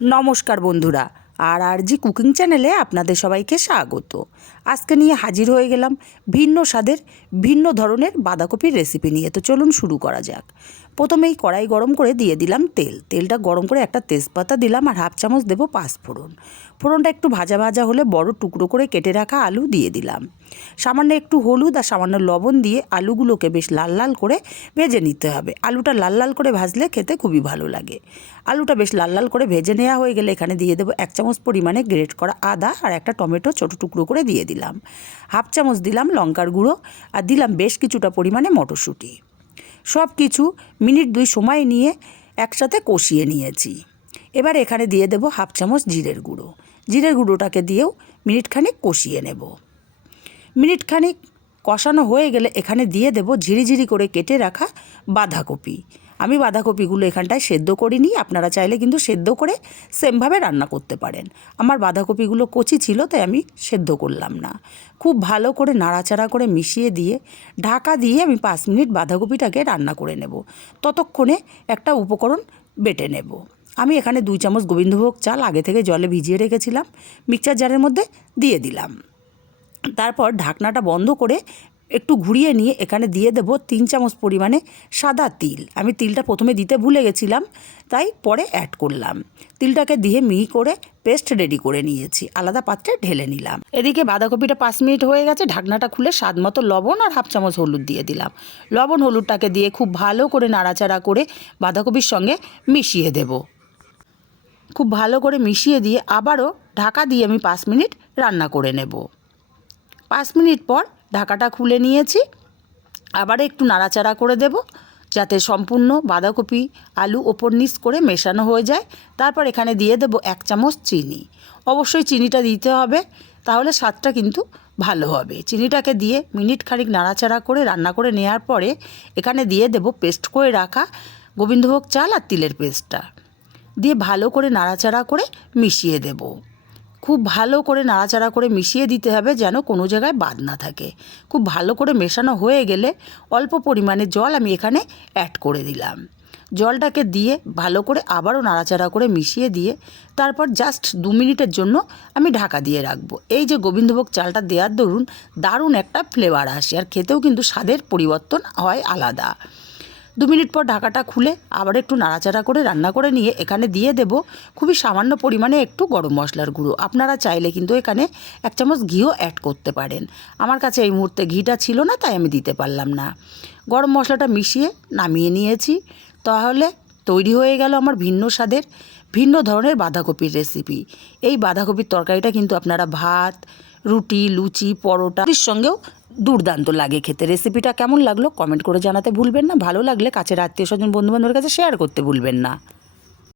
নমস্কার বন্ধুরা, আর জি কুকিং চ্যানেলে আপনাদের সবাইকে স্বাগত। আজকে নিয়ে হাজির হয়ে গেলাম ভিন্ন স্বাদের ভিন্ন ধরনের বাঁধাকপির রেসিপি নিয়ে। তো চলুন শুরু করা যাক। প্রথমেই কড়াই গরম করে দিয়ে দিলাম তেলটা গরম করে একটা তেজপাতা দিলাম আর হাফ চামচ দেবো পাঁচফোড়ন। ফোড়নটা একটু ভাজা ভাজা হলে বড় টুকরো করে কেটে রাখা আলু দিয়ে দিলাম। সামান্য একটু হলুদ আর সামান্য লবণ দিয়ে আলুগুলোকে বেশ লাল লাল করে ভেজে নিতে হবে। আলুটা লাল লাল করে ভাজলে খেতে খুবই ভালো লাগে। আলুটা বেশ লাল লাল করে ভেজে নেওয়া হয়ে গেলে এখানে দিয়ে দেবো 1 চামচ পরিমাণে গ্রেট করা আদা আর একটা টমেটো ছোটো টুকরো করে দিয়ে দিলাম। হাফ চামচ দিলাম লঙ্কার গুঁড়ো আর দিলাম বেশ কিছুটা পরিমাণে মটরশুঁটি। সব কিছু মিনিট 2 সময় নিয়ে একসাথে কষিয়ে নিয়েছি। এবার এখানে দিয়ে দেবো হাফ চামচ জিরের গুঁড়ো। জিরের গুঁড়োটাকে দিয়েও মিনিটখানেক কষিয়ে নেব। মিনিটখানেক কষানো হয়ে গেলে এখানে দিয়ে দেবো ঝিরিঝিরি করে কেটে রাখা বাঁধাকপি। আমি বাঁধাকপিগুলো এখানটায় সেদ্ধ করিনি, আপনারা চাইলে কিন্তু সেদ্ধ করে সেমভাবে রান্না করতে পারেন। আমার বাঁধাকপিগুলো কচি ছিল তাই আমি সেদ্ধ করলাম না। খুব ভালো করে নাড়াচাড়া করে মিশিয়ে দিয়ে ঢাকা দিয়ে আমি 5 মিনিট বাঁধাকপিটাকে রান্না করে নেব। ততক্ষণে একটা উপকরণ বেটে নেব। আমি এখানে 2 চামচ গোবিন্দভোগ চাল আগে থেকে জলে ভিজিয়ে রেখেছিলাম, মিক্সচার জারের মধ্যে দিয়ে দিলাম। তারপর ঢাকনাটা বন্ধ করে একটু ঘুরিয়ে নিয়ে এখানে দিয়ে দেবো 3 চামচ পরিমাণে সাদা তিল। আমি তিলটা প্রথমে দিতে ভুলে গেছিলাম, তাই পরে অ্যাড করলাম। তিলটাকে দিয়ে মিহি করে পেস্ট রেডি করে নিয়েছি, আলাদা পাত্রে ঢেলে নিলাম। এদিকে বাঁধাকপিটা 5 মিনিট হয়ে গেছে। ঢাকনাটা খুলে স্বাদ মতো লবণ আর হাফ চামচ হলুদ দিয়ে দিলাম। লবণ হলুদটাকে দিয়ে খুব ভালো করে নাড়াচাড়া করে বাঁধাকপির সঙ্গে মিশিয়ে দেব। খুব ভালো করে মিশিয়ে দিয়ে আবারও ঢাকা দিয়ে আমি 5 মিনিট রান্না করে নেব। 5 মিনিট পর ঢাকাটা খুলে নিয়েছি। আবার একটু নাড়াচাড়া করে দেব যাতে সম্পূর্ণ বাঁধাকপি আলু ওপর নিচ করে মেশানো হয়ে যায়। তারপর এখানে দিয়ে দেব 1 চামচ চিনি। অবশ্যই চিনিটা দিতে হবে, তাহলে স্বাদটা কিন্তু ভালো হবে। চিনিটাকে দিয়ে মিনিট খানিক নাড়াচাড়া করে রান্না করে নেওয়ার পরে এখানে দিয়ে দেব পেস্ট করে রাখা গোবিন্দভোগ চাল আর তিলের পেস্টটা দিয়ে ভালো করে নাড়াচাড়া করে মিশিয়ে দেব। খুব ভালো করে নাড়াচাড়া করে মিশিয়ে দিতে হবে যেন কোনো জায়গায় বাদ না থাকে। খুব ভালো করে মেশানো হয়ে গেলে অল্প পরিমাণে জল আমি এখানে অ্যাড করে দিলাম। জলটাকে দিয়ে ভালো করে আবারও নাড়াচাড়া করে মিশিয়ে দিয়ে তারপর জাস্ট 2 মিনিটের জন্য আমি ঢাকা দিয়ে রাখবো। এই যে গোবিন্দভোগ চালটা দেওয়ার দরুন দারুণ একটা ফ্লেভার আসে আর খেতেও কিন্তু স্বাদের পরিবর্তন হয় আলাদা। 2 মিনিট পর ঢাকাটা খুলে আবার একটু নাড়াচাড়া করে রান্না করে নিয়ে এখানে দিয়ে দেব খুবই সামান্য পরিমাণে একটু গরম মশলার গুঁড়ো। আপনারা চাইলে কিন্তু এখানে 1 চামচ ঘিও অ্যাড করতে পারেন। আমার কাছে এই মুহূর্তে ঘিটা ছিল না, তাই আমি দিতে পারলাম না। গরম মশলাটা মিশিয়ে নামিয়ে নিয়েছি। তাহলে তৈরি হয়ে গেল আমার ভিন্ন স্বাদের ভিন্ন ধরনের বাঁধাকপির রেসিপি। এই বাঁধাকপির তরকারিটা কিন্তু আপনারা ভাত, রুটি, লুচি, পরোটার সঙ্গেও দুর্দান্ত লাগে খেতে। রেসিপিটা কেমন লাগলো কমেন্ট করে জানাতে ভুলবেন না। ভালো লাগলে কাছের আত্মীয় স্বজন বন্ধুবান্ধবের কাছে শেয়ার করতে ভুলবেন না।